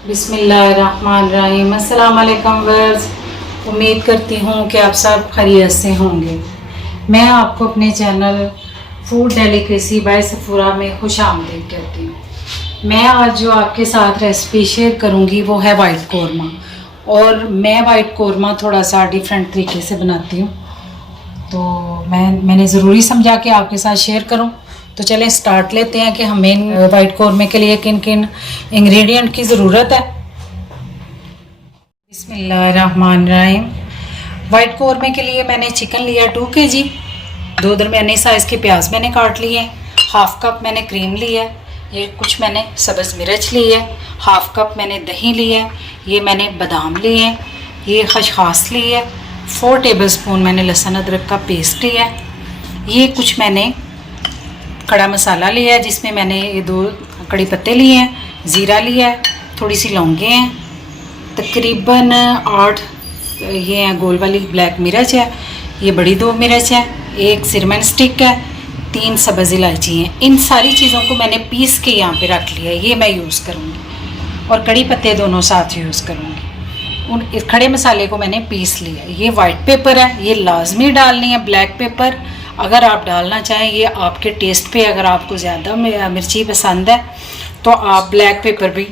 बिस्मिल्लाहिर्रहमानिर्रहीम। अस्सलाम वालेकुम वर्स। उम्मीद करती हूँ कि आप सब खैरियत से होंगे। मैं आपको अपने channel food delicacy by Safura में खुश आमदीद कहती हूँ। मैं आज जो आपके साथ रेसिपी शेयर करूँगी वो है वाइट कौरमा। और मैं वाइट कौरमा थोड़ा सा डिफरेंट तरीके से बनाती हूँ, तो मैंने ज़रूरी समझा कि आपके साथ शेयर करूँ। तो चलें स्टार्ट लेते हैं कि हमें वाइट कौरमे के लिए किन किन इंग्रेडिएंट की ज़रूरत है। बिस्मिल्लाहिर्रहमानिर्रहीम। वाइट कौरमे के लिए मैंने चिकन लिया 2 kg, 2 दरमियाने साइज़ के प्याज मैंने काट लिए, हाफ़ कप मैंने क्रीम ली है, ये कुछ मैंने सब्ज़ मिर्च ली है, हाफ़ कप मैंने दही ली है, ये मैंने बादाम लिए हैं, ये खसखस ली है, 4 टेबलस्पून मैंने लहसुन अदरक का पेस्ट लिया है, ये कुछ मैंने खड़ा मसाला लिया है जिसमें मैंने ये 2 कड़ी पत्ते लिए हैं, ज़ीरा लिया है, थोड़ी सी लौंगे हैं, तकरीबन 8 ये हैं गोल वाली ब्लैक मिर्च है, ये बड़ी 2 मिर्च है, 1 सिरमन स्टिक है, 3 सब्ज़ इलायची हैं। इन सारी चीज़ों को मैंने पीस के यहाँ पे रख लिया है, ये मैं यूज़ करूँगी। और कड़ी पत्ते दोनों साथ यूज़ करूँगी। उन खड़े मसाले को मैंने पीस लिया। ये वाइट पेपर है, ये लाजमी डालनी है। ब्लैक पेपर अगर आप डालना चाहें, ये आपके टेस्ट पे, अगर आपको ज़्यादा मिर्ची पसंद है तो आप ब्लैक पेपर भी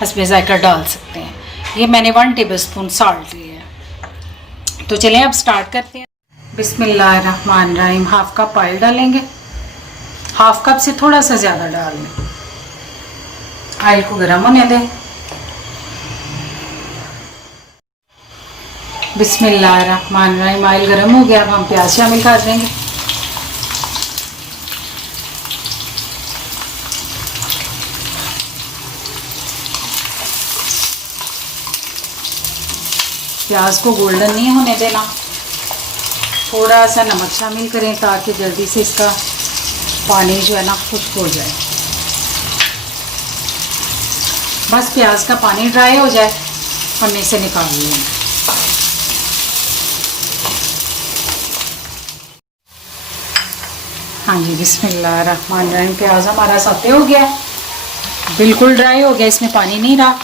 हस्बे ज़ायका डाल सकते हैं। ये मैंने 1 टेबलस्पून साल्ट लिया है। तो चलें अब स्टार्ट करते हैं। बिस्मिल्लाहिर्रहमानिर्रहीम। हाफ़ कप ऑयल डालेंगे, हाफ़ कप से थोड़ा सा ज़्यादा डाल लें। ऑयल को गर्म होने दें। बिस्मिल्लाहिर्रहमानिर्रहीम। ऑयल गर्म हो गया, अब हम प्याज शामिल कर देंगे। प्याज को गोल्डन नहीं होने देना। थोड़ा सा नमक शामिल करें ताकि जल्दी से इसका पानी जो है ना खुश्क हो जाए। बस प्याज का पानी ड्राई हो जाए, हम इसे निकाल लेंगे। हाँ जी, बिस्मिल्लाहिर्रहमानिर्रहीम। प्याज हमारा सौते हो गया, बिल्कुल ड्राई हो गया, इसमें पानी नहीं रहा।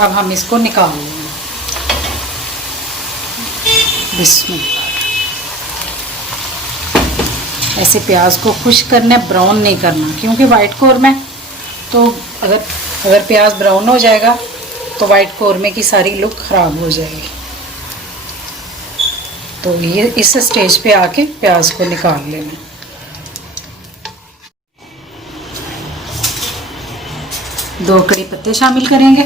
अब हम इसको निकाल लेंगे। बिस्मिल्लाह। ऐसे प्याज को खुश्क करना है, ब्राउन नहीं करना, क्योंकि वाइट कौरमा है तो अगर प्याज ब्राउन हो जाएगा तो वाइट कौरमे की सारी लुक ख़राब हो जाएगी। तो ये इस स्टेज पे आके प्याज को निकाल लेना। दो कड़ी पत्ते शामिल करेंगे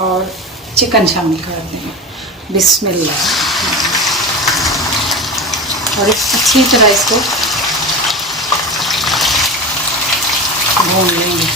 और चिकन शामिल कर देंगे। बिस्मिल्लाह। और अच्छी तरह इसको भून लेंगे।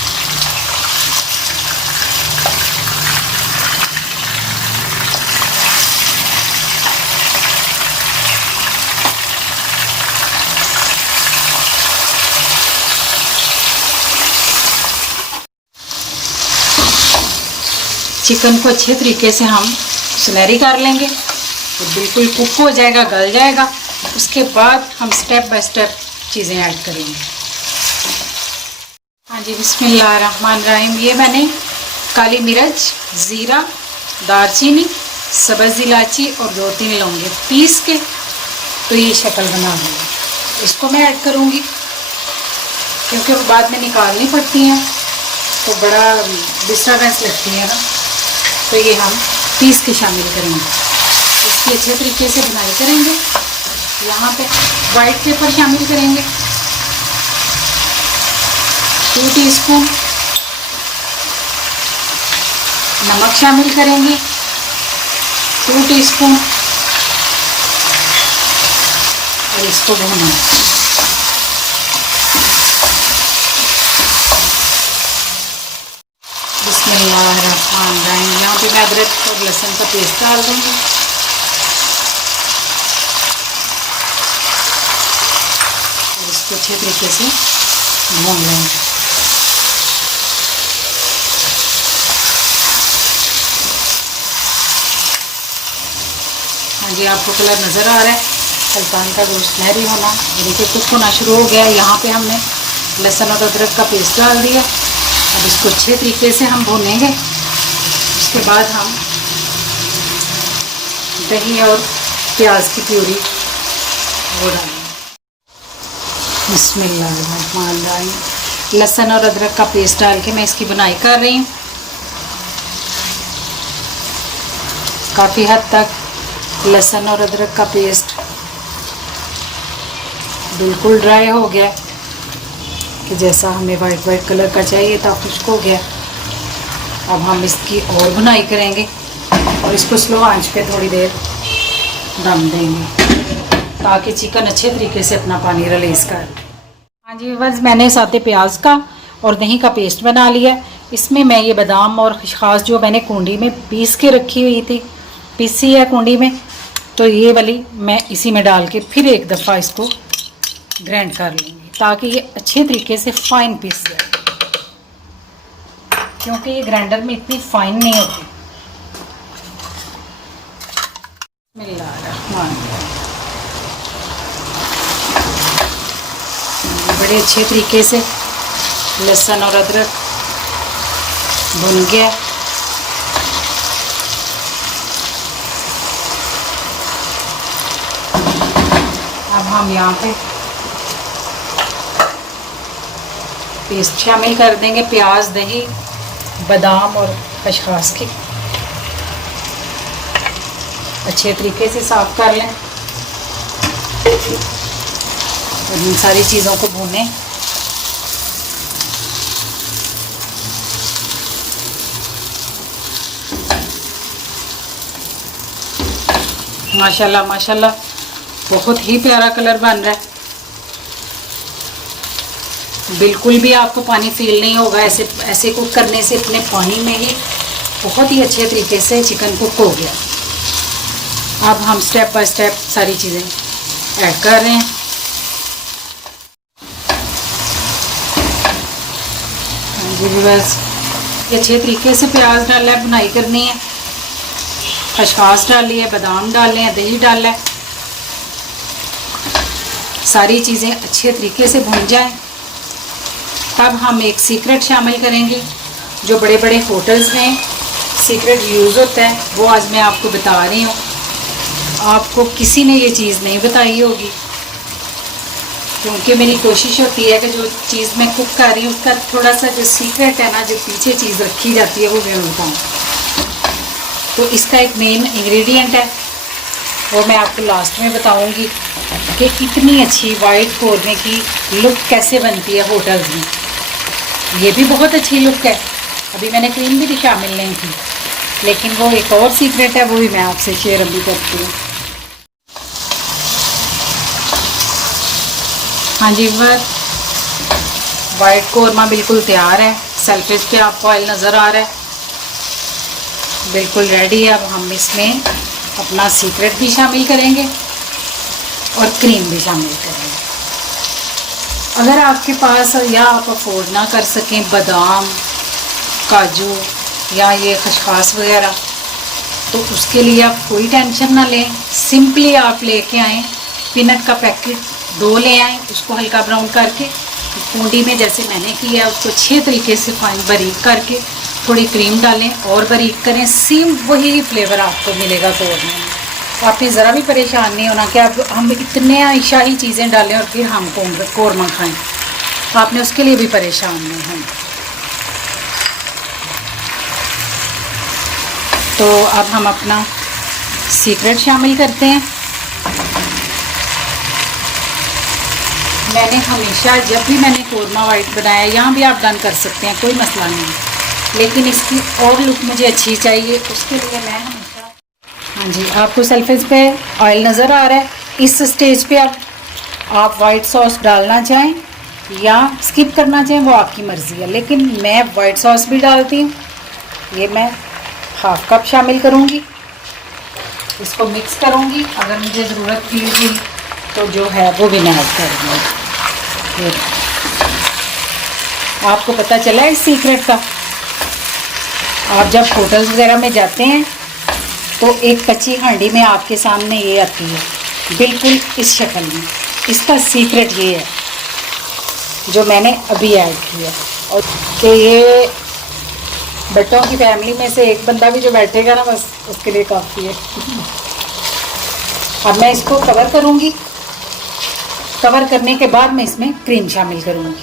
चिकन को अच्छे तरीके से हम सुनहरी कर लेंगे, तो बिल्कुल कुक हो जाएगा, गल जाएगा। उसके बाद हम स्टेप बाय स्टेप चीज़ें ऐड करेंगे। हाँ जी, बिस्मिल्लाहिर्रहमानिर्रहीम। ये मैंने काली मिर्च, ज़ीरा, दालचीनी, सब्ज़ इलायची और 2-3 लौंगे पीस के तो ये शक्ल बना दूँगी। इसको मैं ऐड करूँगी क्योंकि वो बाद में निकालनी पड़ती हैं तो बड़ा डिस्टर्बेंस लगती है ना, तो ये हम पीस के शामिल करेंगे। इसकी अच्छे तरीके से बुनाई करेंगे। यहाँ पे वाइट पेपर शामिल करेंगे, 2 टीस्पून नमक शामिल करेंगे, 2 टीस्पून, और इसको भूनना। बिस्मिल्लाहिर्रहमानिर्रहीम। यहाँ पे मैं अदरक और लहसुन का पेस्ट डाल दूँगी। और इसको अच्छे तरीके से भून लेंगे। हाँ जी, आपको कलर नज़र आ रहा है। सुल्तान का गोश्त सुनहरी होना, देखिए कुछ होना शुरू हो गया। यहाँ पे हमने लहसुन और अदरक का पेस्ट डाल दिया इसको अच्छे तरीके से हम भूनेंगे। उसके बाद हम दही और प्याज की प्यूरी वो डालेंगे। बिस्मिल्लाहिर्रहमानिर्रहीम। लहसुन और अदरक का पेस्ट डाल के मैं इसकी बुनाई कर रही हूँ। काफ़ी हद तक लहसुन और अदरक का पेस्ट बिल्कुल ड्राई हो गया कि जैसा हमें वाइट कलर का चाहिए था, खुश्क हो गया। अब हम इसकी और बुनाई करेंगे और इसको स्लो आंच पे थोड़ी देर दम देंगे ताकि चिकन अच्छे तरीके से अपना पानी रिलीज़ कर। हाँ जी, बस मैंने साथे प्याज का और दही का पेस्ट बना लिया। इसमें मैं ये बादाम और खसखस जो मैंने कुंडी में पीस के रखी हुई थी, पीसी है कुंडी में, तो ये वाली मैं इसी में डाल के फिर एक दफ़ा इसको ग्राइंड कर लेंगे ताकि ये अच्छे तरीके से फाइन पीस जाए, क्योंकि ये ग्राइंडर में इतनी फाइन नहीं होती। बड़े अच्छे तरीके से लहसुन और अदरक भुन गया। अब हम यहाँ पे पेस्ट शामिल कर देंगे, प्याज, दही, बादाम और खसखस की। अच्छे तरीके से साफ कर लें और इन सारी चीज़ों को भूनें। माशाल्लाह माशाल्लाह, बहुत ही प्यारा कलर बन रहा है। बिल्कुल भी आपको पानी फील नहीं होगा। ऐसे कुक करने से अपने पानी में ही बहुत ही अच्छे तरीके से चिकन कुक हो गया। अब हम स्टेप बाय स्टेप सारी चीज़ें ऐड कर रहे हैं। जी बस ये अच्छे तरीके से प्याज डाला है, बुनाई करनी है, खसखस डाली है, बादाम डाले हैं, दही डाला है। सारी चीज़ें अच्छे तरीके से भुन जाएं। तब हम एक सीक्रेट शामिल करेंगे जो बड़े बड़े होटल्स में सीक्रेट यूज़ होता है, वो आज मैं आपको बता रही हूँ। आपको किसी ने ये चीज़ नहीं बताई होगी, क्योंकि मेरी कोशिश होती है कि जो चीज़ मैं कुक कर रही हूँ उसका थोड़ा सा जो सीक्रेट है ना, जो पीछे चीज़ रखी जाती है, वो मैं बताऊँ। तो इसका एक मेन इंग्रेडिएंट है, वो मैं आपको लास्ट में बताऊँगी कि इतनी अच्छी वाइट कोरमे की लुक कैसे बनती है होटल्स में। ये भी बहुत अच्छी लुक है। अभी मैंने क्रीम भी शामिल नहीं की, लेकिन वो एक और सीक्रेट है, वो भी मैं आपसे शेयर अभी करती हूँ। हाँ जी, बस वाइट कोरमा बिल्कुल तैयार है। सरफेस पे आपको ऑयल नज़र आ रहा है, बिल्कुल रेडी है। अब हम इसमें अपना सीक्रेट भी शामिल करेंगे और क्रीम भी शामिल करेंगे। अगर आपके पास या आप अफोर्ड ना कर सकें बादाम, काजू या ये खसखस वगैरह, तो उसके लिए आप कोई टेंशन ना लें। सिंपली आप लेके आएँ, पीनट का पैकेट 2 ले आएँ, उसको हल्का ब्राउन करके कुंडी में जैसे मैंने किया उसको अच्छे तरीके से फाइन बारीक करके थोड़ी क्रीम डालें और बारीक करें। सेम वही फ्लेवर आपको मिलेगा कोरमा में। आपने ज़रा भी परेशान नहीं होना कि अब हम इतने शाही चीज़ें डालें और फिर हम कोरमा खाएं। आपने उसके लिए भी परेशान नहीं होना। तो अब हम अपना सीक्रेट शामिल करते हैं। मैंने हमेशा जब भी मैंने कोरमा वाइट बनाया, यहाँ भी आप डन कर सकते हैं, कोई मसला नहीं, लेकिन इसकी और लुक मुझे अच्छी चाहिए, उसके लिए मैं हमेशा। हाँ जी, आपको सरफेस पे ऑयल नज़र आ रहा है। इस स्टेज पे अब आप वाइट सॉस डालना चाहें या स्किप करना चाहें, वो आपकी मर्ज़ी है, लेकिन मैं वाइट सॉस भी डालती हूँ। ये मैं हाफ कप शामिल करूँगी, इसको मिक्स करूँगी। अगर मुझे ज़रूरत फील हुई तो जो है वो भी मैं ऐड करूँगी। आपको पता चला है इस सीक्रेट का? आप जब होटल्स वगैरह में जाते हैं तो एक कच्ची हांडी में आपके सामने ये आती है, बिल्कुल इस शक्ल में। इसका सीक्रेट ये है जो मैंने अभी ऐड किया, और कि ये बेटों की फैमिली में से एक बंदा भी जो बैठेगा ना, बस उसके लिए काफ़ी है। अब मैं इसको कवर करूँगी। कवर करने के बाद मैं इसमें क्रीम शामिल करूँगी।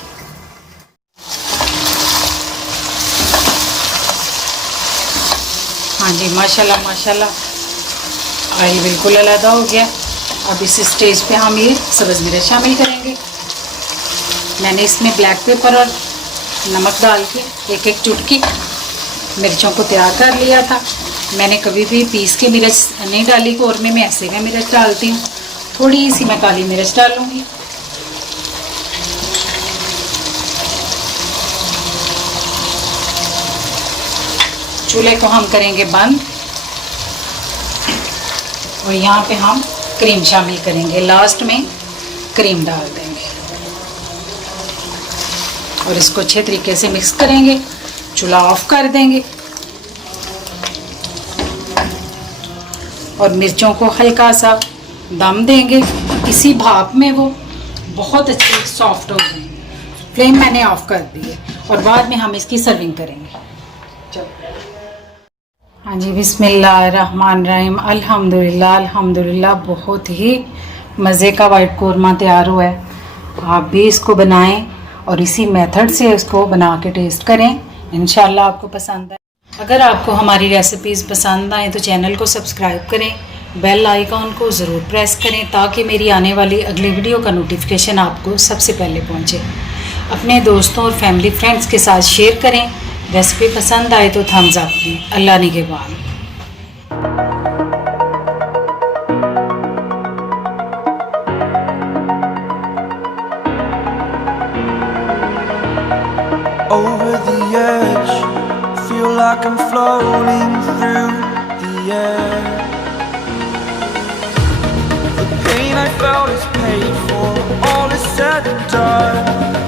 हाँ जी, माशाल्लाह माशाल्लाह, ऑयल बिल्कुल अलग हो गया। अब इस स्टेज पे हम ये सब्ज़ मिर्च शामिल करेंगे। मैंने इसमें ब्लैक पेपर और नमक डाल के एक चुटकी मिर्चों को तैयार कर लिया था। मैंने कभी भी पीस के मिर्च नहीं डाली कौरमे में, ऐसे मैं मिर्च डालती हूँ। थोड़ी सी मैं काली मिर्च डालूँगी। चूल्हे को हम करेंगे बंद और यहाँ पे हम क्रीम शामिल करेंगे। लास्ट में क्रीम डाल देंगे और इसको अच्छे तरीके से मिक्स करेंगे। चूल्हा ऑफ कर देंगे और मिर्चों को हल्का सा दम देंगे। इसी भाप में वो बहुत अच्छे सॉफ्ट हो जाएंगे। फ्लेम मैंने ऑफ कर दी है और बाद में हम इसकी सर्विंग करेंगे। चलो, हाँ जी, बिस्मिल्लाहिर्रहमानिर्रहीम, अल्हम्दुलिल्लाह अल्हम्दुलिल्लाह। बहुत ही मज़े का वाइट कोरमा तैयार हुआ है। आप भी इसको बनाएं और इसी मेथड से इसको बना के टेस्ट करें। इंशाल्लाह आपको पसंद आए। अगर आपको हमारी रेसिपीज़ पसंद आए तो चैनल को सब्सक्राइब करें, बेल आइकॉन को ज़रूर प्रेस करें ताकि मेरी आने वाली अगली वीडियो का नोटिफिकेशन आपको सबसे पहले पहुँचे। अपने दोस्तों और फैमिली फ्रेंड्स के साथ शेयर करें। रेसिपी पसंद आए तो थम्स अप दें। अल्लाह निगहबान। Over the edge, feel like I'm floating through the air. The pain I felt is paid for, all is said and done.